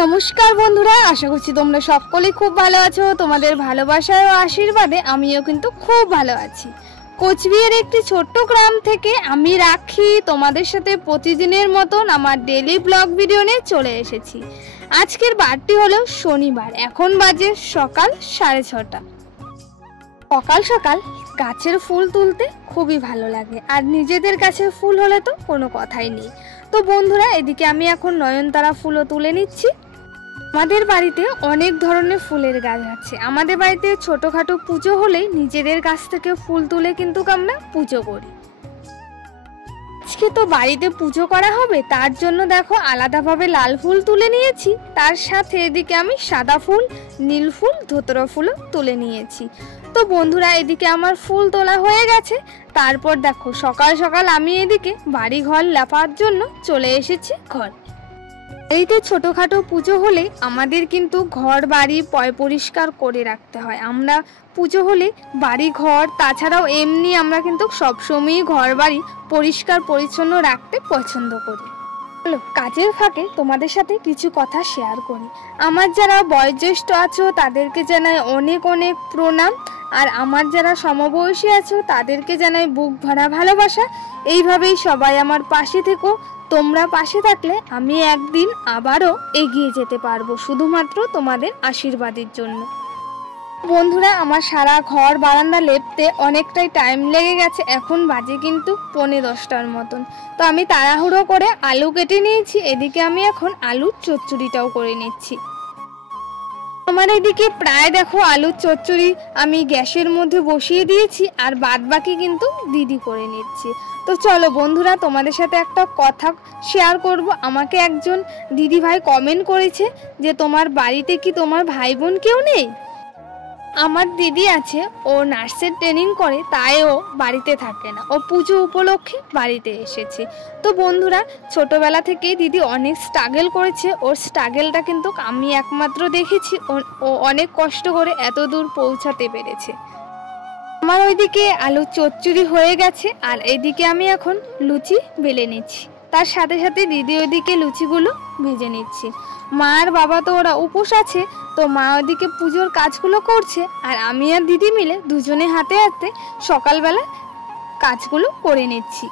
নমস্কার বন্ধুরা, আশা করছি তোমরা সকলেই খুব ভালো আছো। তোমাদের ভালোবাসায় ও আশীর্বাদে আমিও কিন্তু খুব ভালো আছি। কোচবিহারের একটি ছোট্ট গ্রাম থেকে আমি রাখি তোমাদের সাথে প্রতিদিনের মতন আমার ডেইলি ব্লগ ভিডিও নিয়ে চলে এসেছি। আজকের বারটি হলো শনিবার, এখন বাজে সকাল 6:30। সকাল সকাল গাছের ফুল তুলতে খুবই ভালো লাগে, আর নিজেদের গাছের ফুল হলে তো কোনো কথাই নেই। তো বন্ধুরা, এদিকে আমি এখন নয়নতারা ফুলও তুলে নিচ্ছি। আমাদের বাড়িতে অনেক ধরনের ফুলের গাছ আছে। আমাদের বাড়িতে ছোটোখাটো পুজো হলেই নিজেদের গাছ থেকে ফুল তুলে কিন্তু আমরা পুজো করি। আজকে তো বাড়িতে পুজো করা হবে, তার জন্য দেখো আলাদাভাবে লাল ফুল তুলে নিয়েছি। তার সাথে এদিকে আমি সাদা ফুল, নীল ফুল, ধুতরা ফুলও তুলে নিয়েছি। তো বন্ধুরা, এদিকে আমার ফুল তোলা হয়ে গেছে। তারপর দেখো সকাল সকাল আমি এদিকে বাড়ি ঘর লেপার জন্য চলে এসেছি ঘর। এইতে ছোটোখাটো পুজো হলে আমাদের কিন্তু ঘর বাড়ি পরিষ্কার করে রাখতে হয়। আমরা পুজো হলে বাড়ি ঘর, তাছাড়াও এমনি আমরা কিন্তু সবসময়ই ঘর বাড়ি পরিষ্কার পরিচ্ছন্ন রাখতে পছন্দ করি। চলো, কাজের ফাঁকে তোমাদের সাথে কিছু কথা শেয়ার করি। আমার যারা বয়োজ্যেষ্ঠ আছো তাদেরকে জানাই অনেক অনেক প্রণাম, আর আমার যারা সমবয়সী আছো তাদেরকে জানাই বুক ভরা ভালোবাসা। এইভাবেই সবাই আমার পাশে থেকো। তোমরা পাশে থাকলে আমি একদিন আবারও এগিয়ে যেতে পারবো, শুধুমাত্র তোমাদের আশীর্বাদের জন্য। বন্ধুরা, আমার সারা ঘর বারান্দা লেপতে অনেকটাই টাইম লেগে গেছে। এখন বাজে কিন্তু 10:45 মতন। তো আমি তাড়াহুড়ো করে আলু কেটে নিয়েছি। এদিকে আমি এখন আলুর চচ্চড়িটাও করে নিচ্ছি। আমার এদিকে প্রায় দেখো আলুর চচ্চড়ি আমি গ্যাসের মধ্যে বসিয়ে দিয়েছি, আর বাদ বাকি কিন্তু দিদি করে নিচ্ছি। তো চলো বন্ধুরা, তোমাদের সাথে একটা কথা শেয়ার করব। আমাকে একজন দিদি ভাই কমেন্ট করেছে যে তোমার বাড়িতে কি তোমার ভাই বোন কেউ নেই? আমার দিদি আছে, ও নার্সের ট্রেনিং করে, তাই ও বাড়িতে থাকে না, ও পুজো উপলক্ষে বাড়িতে এসেছে। তো বন্ধুরা, ছোটবেলা থেকেই দিদি অনেক স্ট্রাগল করেছে। ওর স্ট্রাগলটা কিন্তু আমি একমাত্র দেখেছি। ও অনেক কষ্ট করে এত দূর পৌঁছাতে পেরেছে। আমার ওইদিকে আলু চচ্চড়ি হয়ে গেছে, আর এইদিকে আমি এখন লুচি বেলে নিচ্ছি। তার সাথে সাথে দিদি ওইদিকে লুচিগুলো ভেজে নিচ্ছি। মা আর বাবা তো ওরা উপোস আছে, তো মা ওইদিকে পুজোর কাজগুলো করছে, আর আমি আর দিদি মিলে দুজনে হাতে হাতে সকালবেলা কাজগুলো করে নিচ্ছি।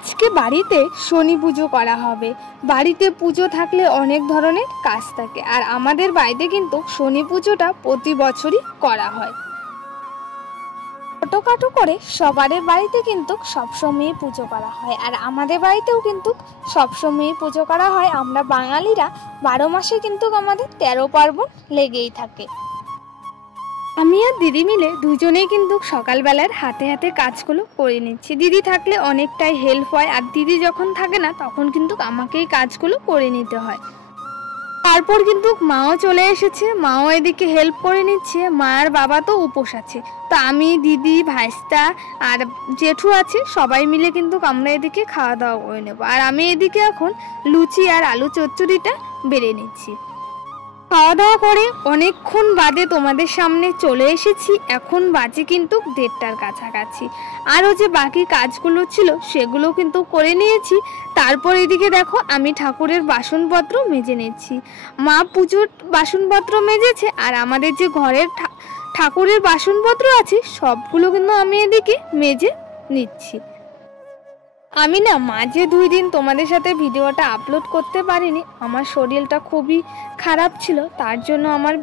আজকে বাড়িতে শনি পুজো করা হবে। বাড়িতে পুজো থাকলে অনেক ধরনের কাজ থাকে, আর আমাদের বাড়িতে কিন্তু শনি পুজোটা প্রতি বছরই করা হয়। ছোটোখাটো করে সবার বাড়িতে কিন্তু সবসময়ই পুজো করা হয়, আর আমাদের বাড়িতেও কিন্তু সবসময়ই পুজো করা হয়। আমরা বাঙালিরা 12 মাসে কিন্তু আমাদের 13 পার্বণ লেগেই থাকে। আমি আর দিদি মিলে দুজনেই কিন্তু সকালবেলার হাতে হাতে কাজগুলো করে নিচ্ছি। দিদি থাকলে অনেকটাই হেল্প হয়, আর দিদি যখন থাকে না তখন কিন্তু আমাকেই কাজগুলো করে নিতে হয়। তারপর কিন্তু মাও চলে এসেছে, মাও এদিকে হেল্প করে নিচ্ছে। মা আর বাবা তো উপোস আছে, তো আমি, দিদি, ভাইস্তা আর জেঠু আছে, সবাই মিলে কিন্তু আমরা এদিকে খাওয়া দাওয়া করে নেবো। আর আমি এদিকে এখন লুচি আর আলু চচ্চড়িটা বেড়ে নিচ্ছি। খাওয়া দাওয়া করে অনেকক্ষণ বাদে তোমাদের সামনে চলে এসেছি। এখন বাজে কিন্তু 1:30টার কাছাকাছি। আরও যে বাকি কাজগুলো ছিল সেগুলো কিন্তু করে নিয়েছি। তারপর এদিকে দেখো আমি ঠাকুরের বাসনপত্র মেজে নিচ্ছি। মা পুজোর বাসনপত্র মেজেছে, আর আমাদের যে ঘরের ঠাকুরের বাসনপত্র আছে সবগুলো কিন্তু আমি এদিকে মেজে নিচ্ছি। আমি না মাঝে 2 দিন তোমাদের সাথে ভিডিওটা আপলোড করতে পারিনি। আমার শরীরটা খুবই খারাপ ছিল, তার জন্য আমার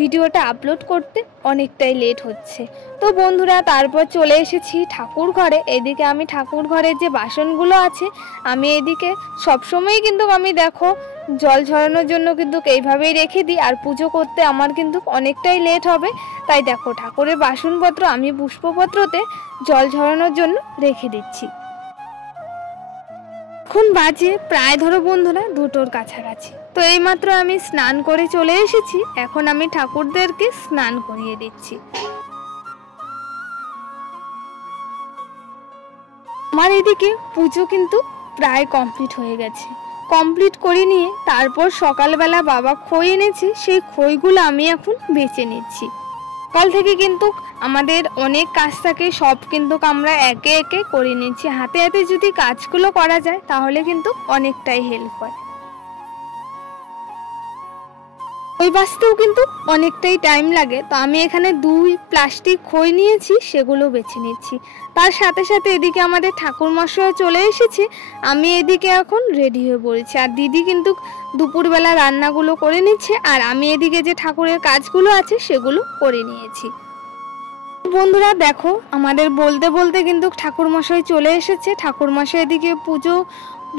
ভিডিওটা আপলোড করতে অনেকটাই লেট হচ্ছে। তো বন্ধুরা, তারপর চলে এসেছি ঠাকুর ঘরে। এদিকে আমি ঠাকুর ঘরের যে বাসনগুলো আছে আমি এদিকে সবসময়ই কিন্তু আমি দেখো জল ঝরানোর জন্য কিন্তু এইভাবেই রেখে দিই, আর পুজো করতে আমার কিন্তু অনেকটাই লেট হবে। তাই দেখো ঠাকুরের বাসনপত্র আমি পুষ্পপত্রতে জল ঝরানোর জন্য রেখে দিচ্ছি। এখন বাজে প্রায় ধরো বন্ধুরা 2টোর কাছাকাছি। তো এইমাত্র আমি স্নান করে চলে এসেছি। এখন আমি ঠাকুরদেরকে স্নান করিয়ে দিচ্ছি। আমার এদিকে পুজো কিন্তু প্রায় কমপ্লিট হয়ে গেছে। কমপ্লিট করে নিয়ে তারপর সকালবেলা বাবা খই এনেছে, সেই খইগুলো আমি এখন বেছে নিচ্ছি। সকাল থেকে কিন্তু আমাদের অনেক কাজ থাকে, সব কিন্তু আমরা একে একে করে নিচ্ছি। হাতে হাতে যদি কাজগুলো করা যায় তাহলে কিন্তু অনেকটাই হেল্প হয়। ওই বাঁচতেও কিন্তু অনেকটাই টাইম লাগে। তো আমি এখানে 2 প্লাস্টিক খই নিয়েছি, সেগুলো বেছে নিচ্ছি। তার সাথে সাথে এদিকে আমাদের ঠাকুরমশাই চলে এসেছে, আমি এদিকে এখন রেডি হয়ে পড়েছি। আর দিদি কিন্তু দুপুরবেলা রান্নাগুলো করে নিচ্ছে, আর আমি এদিকে যে ঠাকুরের কাজগুলো আছে সেগুলো করে নিয়েছি। বন্ধুরা দেখো, আমাদের বলতে বলতে কিন্তু ঠাকুরমশাই চলে এসেছে। ঠাকুরমশাই এদিকে পুজো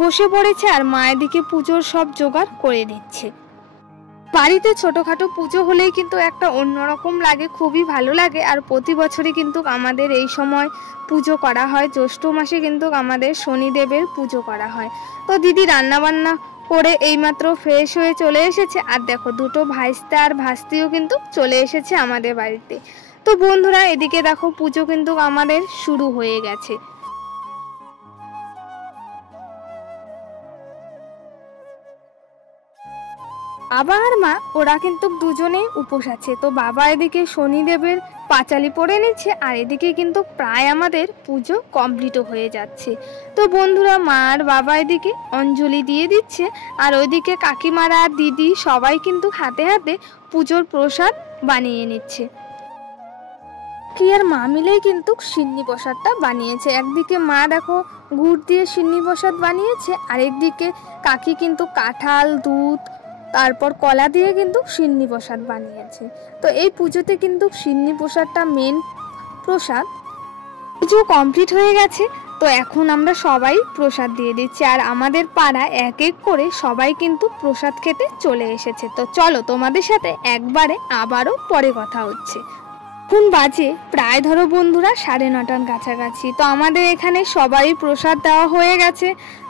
বসে পড়েছে, আর মা এদিকে পুজোর সব জোগাড় করে দিচ্ছে। বাড়িতে ছোটোখাটো পুজো হলেই কিন্তু একটা অন্যরকম লাগে, খুবই ভালো লাগে। আর প্রতি বছরই কিন্তু আমাদের এই সময় পুজো করা হয়, জ্যৈষ্ঠ মাসে কিন্তু আমাদের শনিদেবের পুজো করা হয়। তো দিদি রান্নাবান্না করে এইমাত্র ফ্রেশ হয়ে চলে এসেছে। আর দেখো, 2টো ভাইস্তা আর ভাস্তিও কিন্তু চলে এসেছে আমাদের বাড়িতে। তো বন্ধুরা এদিকে দেখো, পুজো কিন্তু আমাদের শুরু হয়ে গেছে। বাবা আর মা ওরা কিন্তু দুজনেই উপোস আছে। তো বাবা এদিকে শনিদেবের পাঁচালি পড়ে নিচ্ছে, আর এদিকে কিন্তু প্রায় আমাদের পুজো কমপ্লিটও হয়ে যাচ্ছে। তো বন্ধুরা মা আর বাবা এদিকে অঞ্জলি দিয়ে দিচ্ছে, আর ওইদিকে কাকিমারা আর দিদি সবাই কিন্তু হাতে হাতে পুজোর প্রসাদ বানিয়ে নিচ্ছে। কি আর মা মিলেই কিন্তু সিন্নি প্রসাদটা বানিয়েছে। একদিকে মা দেখো গুড় দিয়ে সিন্নি প্রসাদ বানিয়েছে, আর একদিকে কাকি কিন্তু কাঁঠাল, দুধ, তারপর কলা দিয়ে কিন্তু সিন্নি প্রসাদ বানিয়েছে। তো এই পুজোতে কিন্তু সিন্নি প্রসাদটা মেন প্রসাদ। পুজো কমপ্লিট হয়ে গেছে, তো এখন আমরা সবাই প্রসাদ দিয়ে দিচ্ছি। আর আমাদের পাড়া এক এক করে সবাই কিন্তু প্রসাদ খেতে চলে এসেছে। তো চলো তোমাদের সাথে একবারে আবারও পরে কথা হচ্ছে। এখন বাজে প্রায় ধরো বন্ধুরা 9:30 কাছাকাছি। তো আমাদের এখানে সবাই প্রসাদ দেওয়া হয়ে গেছে,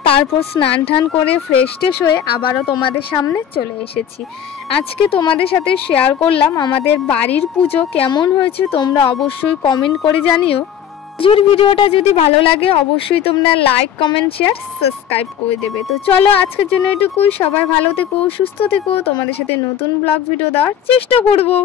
তারপর স্নান টান করে ফ্রেশ ট্রেশ হয়ে আবারও তোমাদের সামনে চলে এসেছি। আজকে তোমাদের সাথে শেয়ার করলাম আমাদের বাড়ির পুজো কেমন হয়েছে, তোমরা অবশ্যই কমেন্ট করে জানিও। পুজোর ভিডিওটা যদি ভালো লাগে অবশ্যই তোমরা লাইক, কমেন্ট, শেয়ার, সাবস্ক্রাইব করে দেবে। তো চলো আজকের জন্য এটুকুই। সবাই ভালো থেকো, সুস্থ থেকো। তোমাদের সাথে নতুন ব্লগ ভিডিও দেওয়ার চেষ্টা করবো।